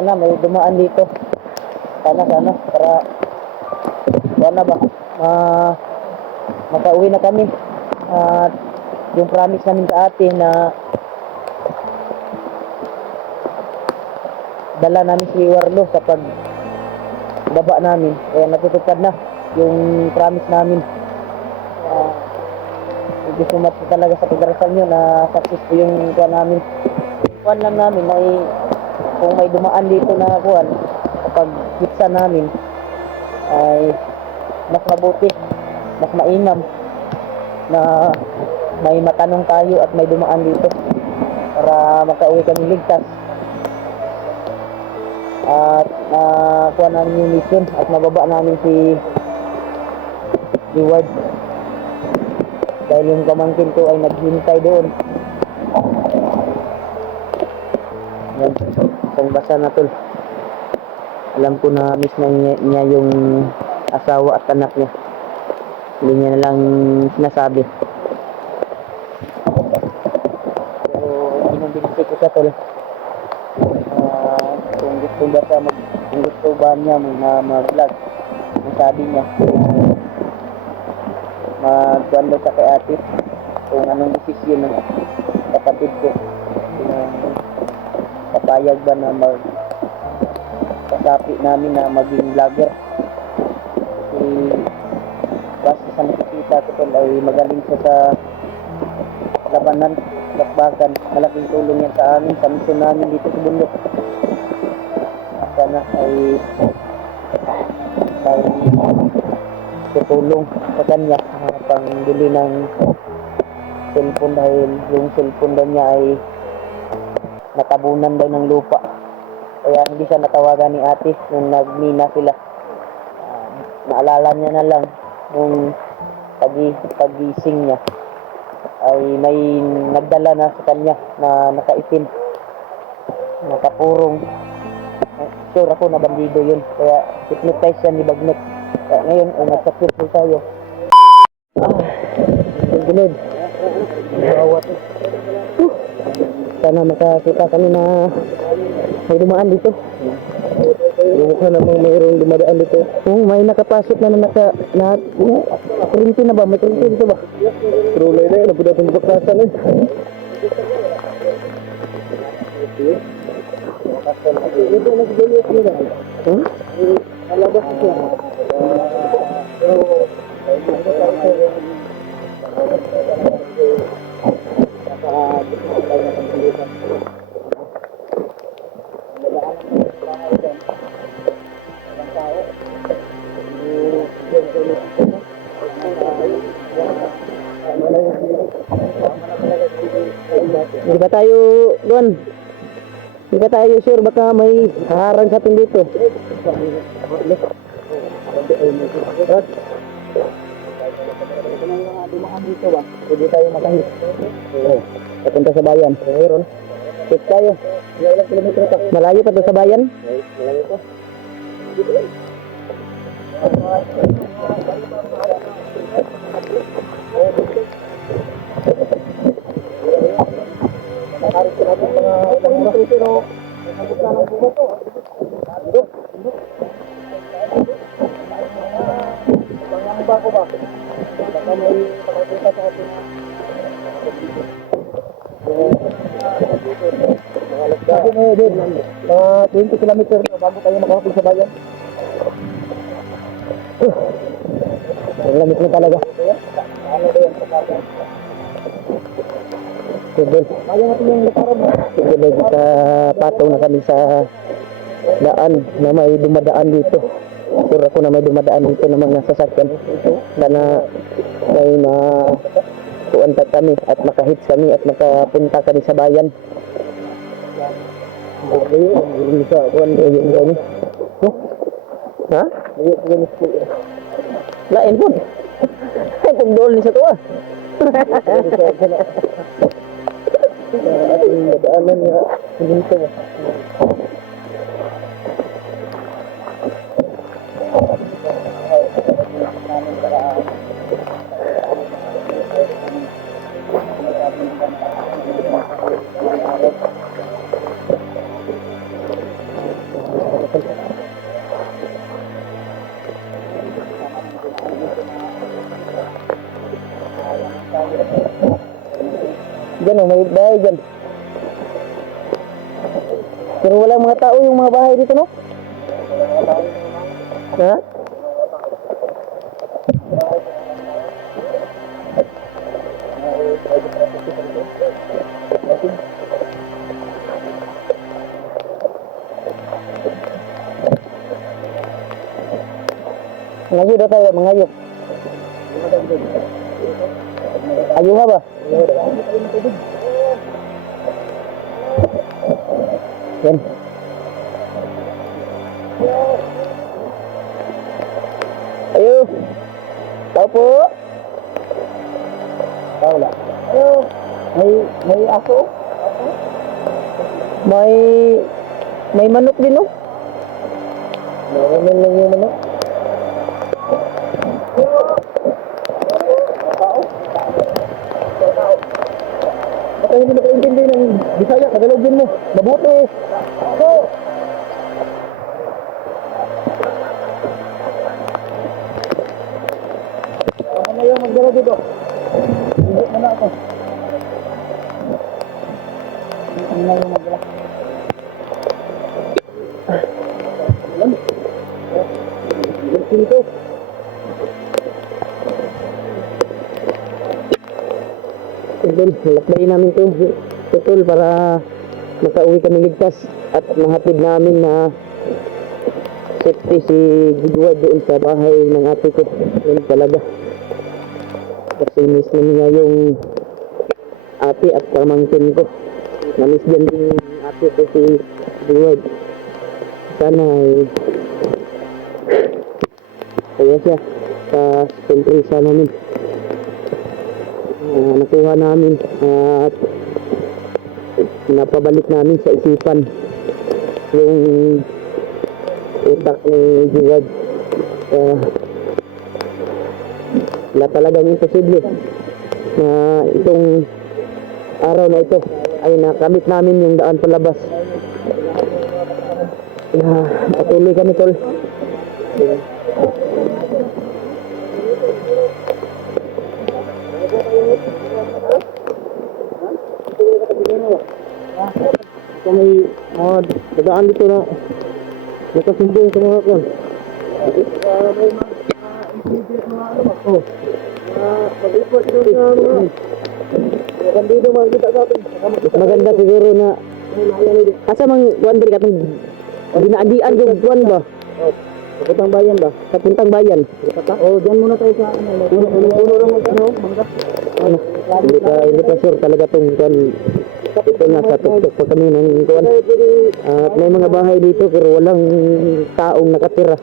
sana may dumaan dito. Sana para wala ba makauwi na kami. At yung promise namin sa ate na dala namin si Warlo sa pagbaba namin, kaya natutupad na yung promise namin. Hindi sumat talaga sa pagdarasal nyo na successful yung kuwan namin. Kuwan lang namin ay kung may dumaan dito na kuwan kapag kitsa namin ay mas mabuti, mas mainam na may matanong tayo at may dumaan dito para makauwi kami ligtas at kuha namin yung mission at mababa namin si Ward dahil yung pamangkin ko ay naghintay doon. Yan, isang basa na tol. Alam ko na miss na niya yung asawa at anak niya, hindi niya na lang sinasabi. Pero binibigti ko siya tol. Kung gusto ba niya na mag-vlog, ang sabi niya mag-vlog sa kay ate kung anong desisyon ng kapatid ko, papayag ba na kasapi namin na maging vlogger. Kasi basta sa nakikita ko tol ay magaling siya sa labanan, bakbakan. Malaking tulong yan sa amin, sa mission namin dito sa bundok. Sana ay tutulong sa kanya pangbili ng cellphone dahil yung cellphone daw niya ay natabunan daw ng lupa, kaya hindi siya natawagan ni ate nung nagmina sila. Naalala niya na lang nung pagising niya ay may nagdala na sa kanya na nakaitim, nakapurong. Sure ako na bandido yun, kaya hypnotize siya ni Bagnot. Kaya ngayon ay nag-successful tayo. Gulod bawat sana makakita kami na may dumaan dito. Mukha namang mayroong dumadaan dito. May nakapasok na kurinti na ba? May kurinti dito ba? Trulay na yun, nabuda itong bakasan eh. Ito nagdaliot nila. Alabas ito. Hindi ba tayo doon? Hindi ba tayo sure baka may harang sa atin dito? Dito ba? Pwede tayo makahit. Papunta sa bayan. Mayroon. Sit tayo. Ilang kilometro pa? Malayo pa to sa bayan? Malayo pa. Nakarit ko natin mga ilang pero nagpapagla ng bunga to. Ang bako ba? Baka may pakakita sa atin. Sabi mo din, 20 kilometers bago tayo makarating sa bayan. Ang lamig na talaga. Ano ba yan? Sigil. Ayaw natin yung lakaran mo. Sigil, sa patong na kami sa daan na may dumadaan dito. Sure ako na may dumadaan dito ng mga sasakyan. Sana may makuantat kami at makahits kami at makapunta kami sa bayan. Ayaw, ang guling sa kuwan. Ayaw, ha? Ayaw, lain pun. Ay, pagdool ni sa tuwa. Ating madaanan nga. Dito. Diyan, oh, may bahay dyan. Pero wala mga tao yung mga bahay dito, no? Ha? Ngayon daw tayo, mangayok. Ayaw nga ba? Yan. Ayo. Tao po. Tao wala. Ayo. May aso. May manok din, no? Meron lang yung manok. Baka hindi nakaintindi ng Bisaya, Tagalogin mo. Mabuti. Ako. Ako na yung magdala dito. Hindi mo na ako. Hindi na yung magdala. Alam. Dito. Idol, lakbayin namin ito, tutol, para makauwi kami ligtas at mahatid namin na safety si Gidward doon sa bahay ng ate ko. Yun talaga. Kasi miss namin nga yung ate at pamangkin ko. Na-miss dyan din yung ate ko si Gidward. Sana ay kaya siya sa sentrisa namin. Nakuha namin at napabalik namin sa isipan yung utak ni Gidward. Wala talagang imposible na itong araw na ito ay nakamit namin yung daan palabas. Patuloy kami, tol. Kami dadaan dito na nakasundo sa mga kon. Maganda siguro na asa mang kuan diri katong dinaadian yung kuan ba? Sa puntang bayan ba? Sa puntang bayan. Oh, diyan muna tayo sa uno lang ano, mangga. Hindi pa sure talaga tong kuan. Ito nasa tuktok pa kami ng kuan. At may mga bahay dito pero walang taong nakatira.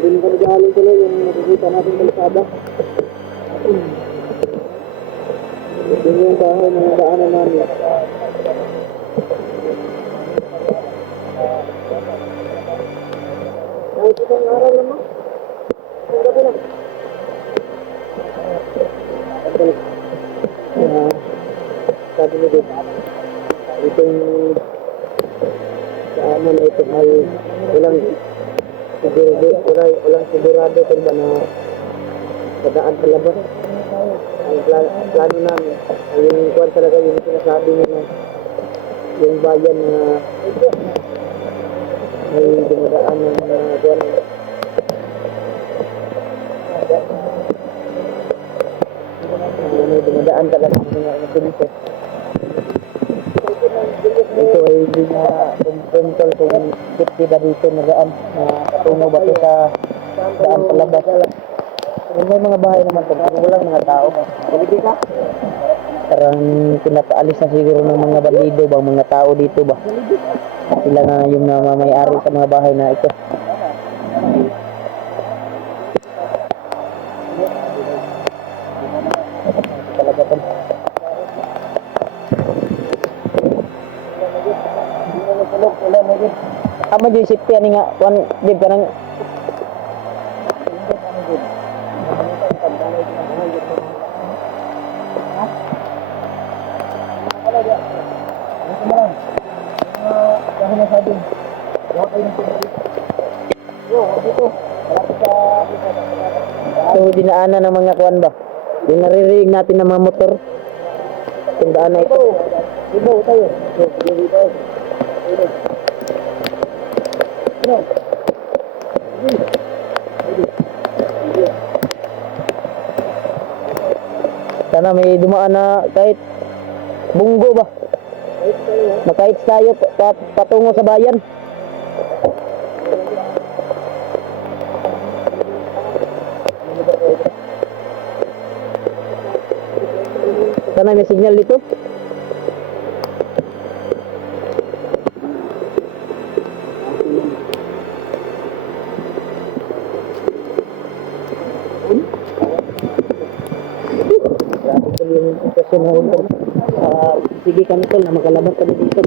Hindi ko nag-aaling tuloy yung nakikita natin kalsada. Ito yung bahay na nadaanan namin. Kahit itong araw lang mo? Ang gabi lang. Sabi mo dito, itong sa amin na ito ay walang sigurado kung ba na padaan sa labas. Ang plano namin ay yung kuwan talaga yung sinasabi niya na yung bayan na may dumadaan ng kuwan. May dumadaan talaga ng mga nasunito. Ito ay hindi na kumpentol kung safety ba dito na daan na patungo ba ito sa daan palabas. Pero may mga bahay naman ito, pero walang mga tao. Parang pinapaalis na siguro ng mga bandido ba, mga tao dito ba. Sila na yung may-ari sa mga bahay na ito. Talaga to. Ama dyan safety ani nga one dib kanang so dinaanan ng mga kuwan ba? Yung naririnig natin ng mga motor. Yung daan na ito. Ibaw tayo. Sana may dumaan na kahit bunggo ba? Makahit tayo patungo sa bayan. Sana may signal dito. Yung sitwasyon na ito. Sige kami tol na makalabas kami dito.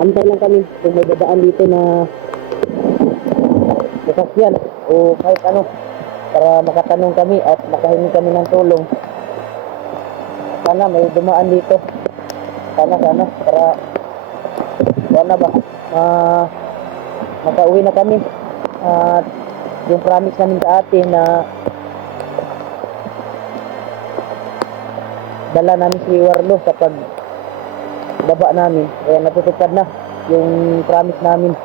Antay lang kami kung may dadaan dito na sasakyan o kahit ano para makatanong kami at makahingi kami ng tulong. Sana may dumaan dito. Sana para sana ba makauwi na kami at yung promise namin sa atin na dala namin si Warlo sa pagbaba namin. Kaya natutupad na yung promise namin.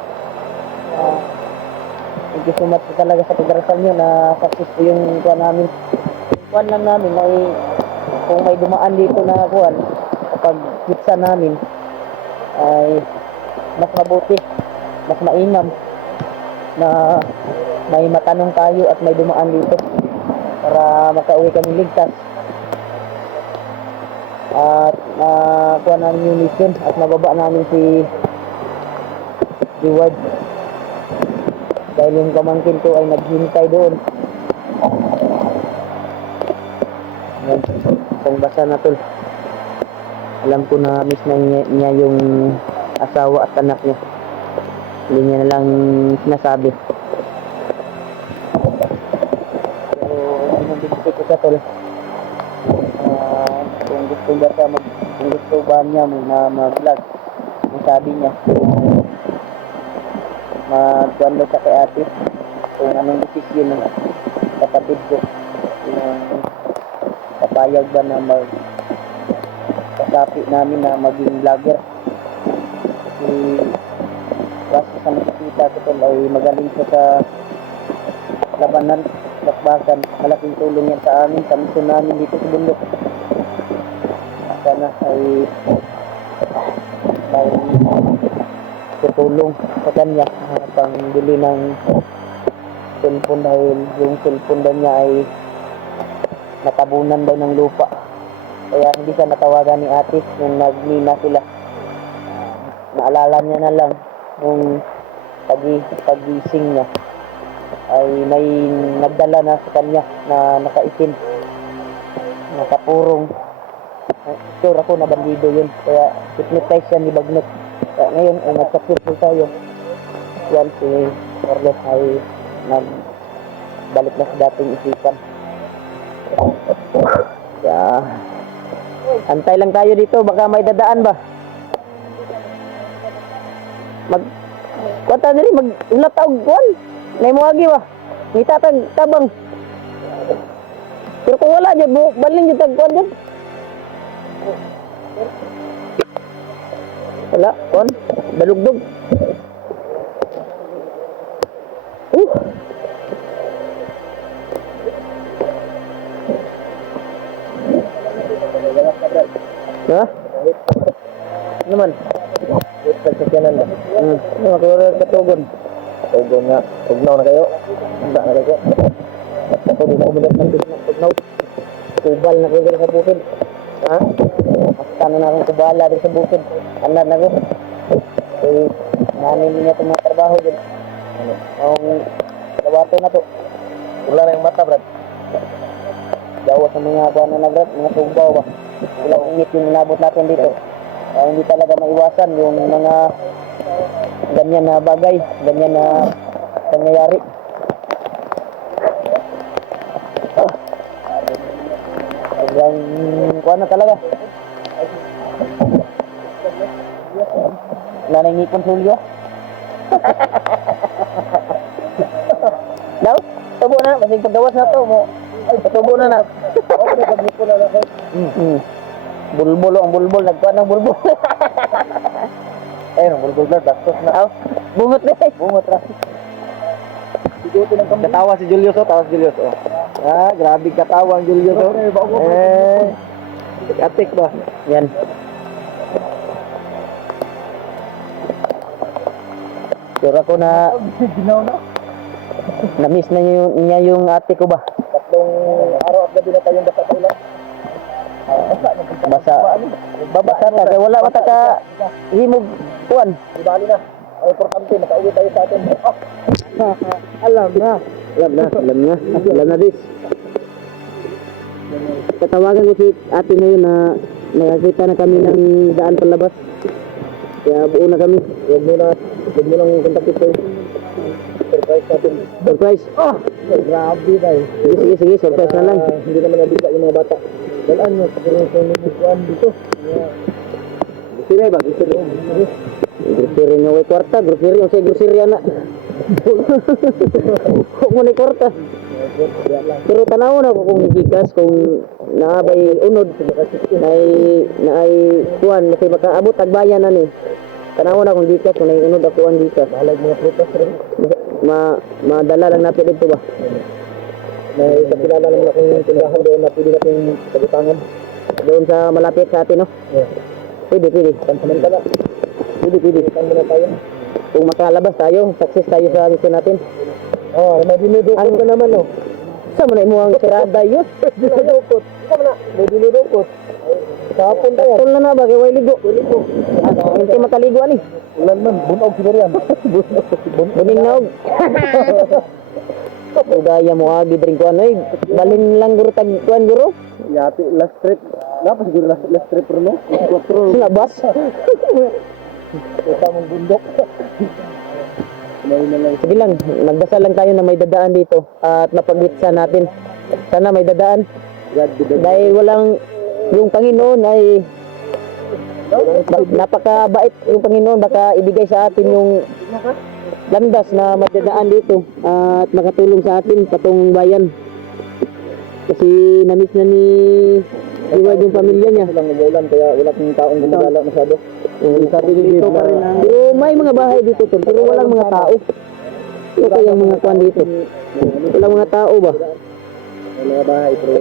Thank you so much talaga sa pagdarasal nyo na success po yung kuwan namin. Kuwan lang namin ay kung may dumaan dito na kuwan kapag kitsa namin ay mas mabuti, mas mainam na may matanong tayo at may dumaan dito para makauwi kami ligtas. At kuha namin yung mission at nababa namin si Ward dahil yung pamangkin ko ay naghintay doon. Kung basa na tol, alam ko na miss na niya yung asawa at anak niya, hindi niya na lang sinasabi. Pero binibigay ko sa tol, kung gusto ba niya na mag-vlog, ang sabi niya mag-kuhan daw sa kay ate kung anong desisyon ng kapatid ko, yung papayag ba na kasapi namin na maging vlogger. Kasi kasi sa nakikita ko tol ay magaling siya sa labanan, bakbakan. Malaking tulong yan sa amin, sa mission namin dito sa bundok. Sana ay may tutulong sa kanya pang bili ng cellphone dahil yung cellphone daw niya ay natabunan daw ng lupa. Kaya hindi siya natawagan ni ate nung nagmina sila. Naalala niya na lang nung pagising niya ay may nagdala na sa kanya na nakaitim, nakapurong. Sure ako na bandido yun, kaya hypnotize siya ni Bagnet. Kaya ngayon ay nagsakripo tayo. Yan si Carlos ay nagbalik na sa dating isipan. Kaya antay lang tayo dito, baka may dadaan ba? Kuwata nili, ulatawag kuwan. May muagi ba? May tabang. Pero kung wala dyan, baling dyan tagkuhan dyan. Wala, kuwan. Dalugdog. Ha? Ano man? Pagkakyanan ba? Ano, katugon. Katugon nga. Tugnaw na kayo. Tugnaw na kayo. Ako din ako bilat ng tugnaw. Kubal na kayo sa bukid. Ha? Basta na akong kubala din sa bukid. Anan na ko. Eh, nanin niya itong mga trabaho dyan. Ano? Ang lawato na to. Wala na yung mata, Brad. Dawa sa mga bana na, Brad, mga tubaw ba. Ilang init yung inabot natin dito. Kaya hindi talaga maiwasan yung mga ganyan na bagay, ganyan na pangyayari. Sobrang kuha na talaga. Nanangipon sulyo. Daw, tubo na, masing paggawas na to mo. Ay, patubo na na. Okay, pag-ipon na ako. Bulbul, ang bulbul, nagkuha ng bulbul. Ayun, ang bulbul na, bastos na. Aw, bungot na eh. Bungot na. Katawa si Julius, oh, tawa si Julius, oh. Ah, grabe katawa ang Julius, oh. Atik ba? Yan. Sure ako na na-miss na niya yung ate ko ba? Tatlong araw at gabi na tayong basa pa ulan. Basa. Babasa ta kay wala mata ka himog tuan. Di bali na. Ang importante makauwi tayo sa atin. Alam na. Alam na dis. Tatawagan ko si ate ngayon na nakakita na kami ng daan palabas. Kaya buo na kami. Huwag mo lang kontakit ko. Surprise natin. Surprise? Oh! Grabe tayo. Sige, surprise na lang. Hindi naman nabigla yung mga bata. Dalaan mo, pagkakuan dito. Grocery ba? Grocery nga way kwarta. Grocery, o say grocery na. Huwag mo na kwarta. Pero tanaw na ko kung gikas, kung naabay unod, naay kuan, kasi makaabot tagbayan na ni. Tanaw na kung gikas, kung naay unod ako ang gikas. Malag mga prutas rin. Madala lang natin dito ba? May kapilala naman akong tindahan doon na pwede natin pagutangan. Doon sa malapit sa atin, no? Yeah. Pwede. Pansamantala. Pwede. Saan muna tayo? Kung makalabas tayo, success tayo sa mission natin. Oh, may dinudukot ka naman, no? Saan mo na mo ang sarada yun? Dinudukot. Ikaw mo na. May dinudukot. Kapon tayo. Kapon na ba? Kaya way ligo. Hindi makaligo, ani? Ulan man. Bunog siguro yan. Buning naog. Udaya mo agi dring kuan oy. Balin lang guro tag kuan guro. Yati last trip. Napa siguro last trip no? 4 sila bus. Ito mong bundok. Sige lang, magdasal lang tayo na may dadaan dito at napagwitsa natin. Sana may dadaan. Dahil walang yung Panginoon ay napakabait yung Panginoon, baka ibigay sa atin yung landas na madadaan dito at makatulong sa atin patong bayan. Kasi na-miss na ni Diwad yung pamilya niya. Walang umuulan kaya wala kang taong gumagala masyado. Sabi ni dito pa rin pero may mga bahay dito tol, pero walang mga tao. Ito kayang mga kuan dito. Walang mga tao ba? Walang bahay pero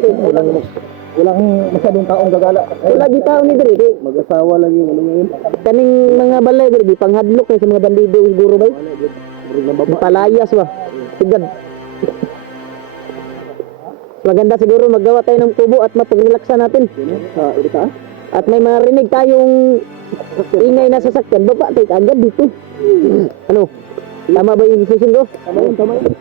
walang masyadong taong gagala. Wala di tao ni diri kay mag-asawa lang yung ano ngayon. Kaning mga balay diri panghadlok kay sa mga bandido siguro bay. Palayas ba? Sigad. Maganda siguro maggawa tayo ng tubo at mapag-relaxan natin. At may marinig tayong ingay na sasakyan. Baba tayo agad dito. Ano? Tama ba yung decision ko? Tama yun.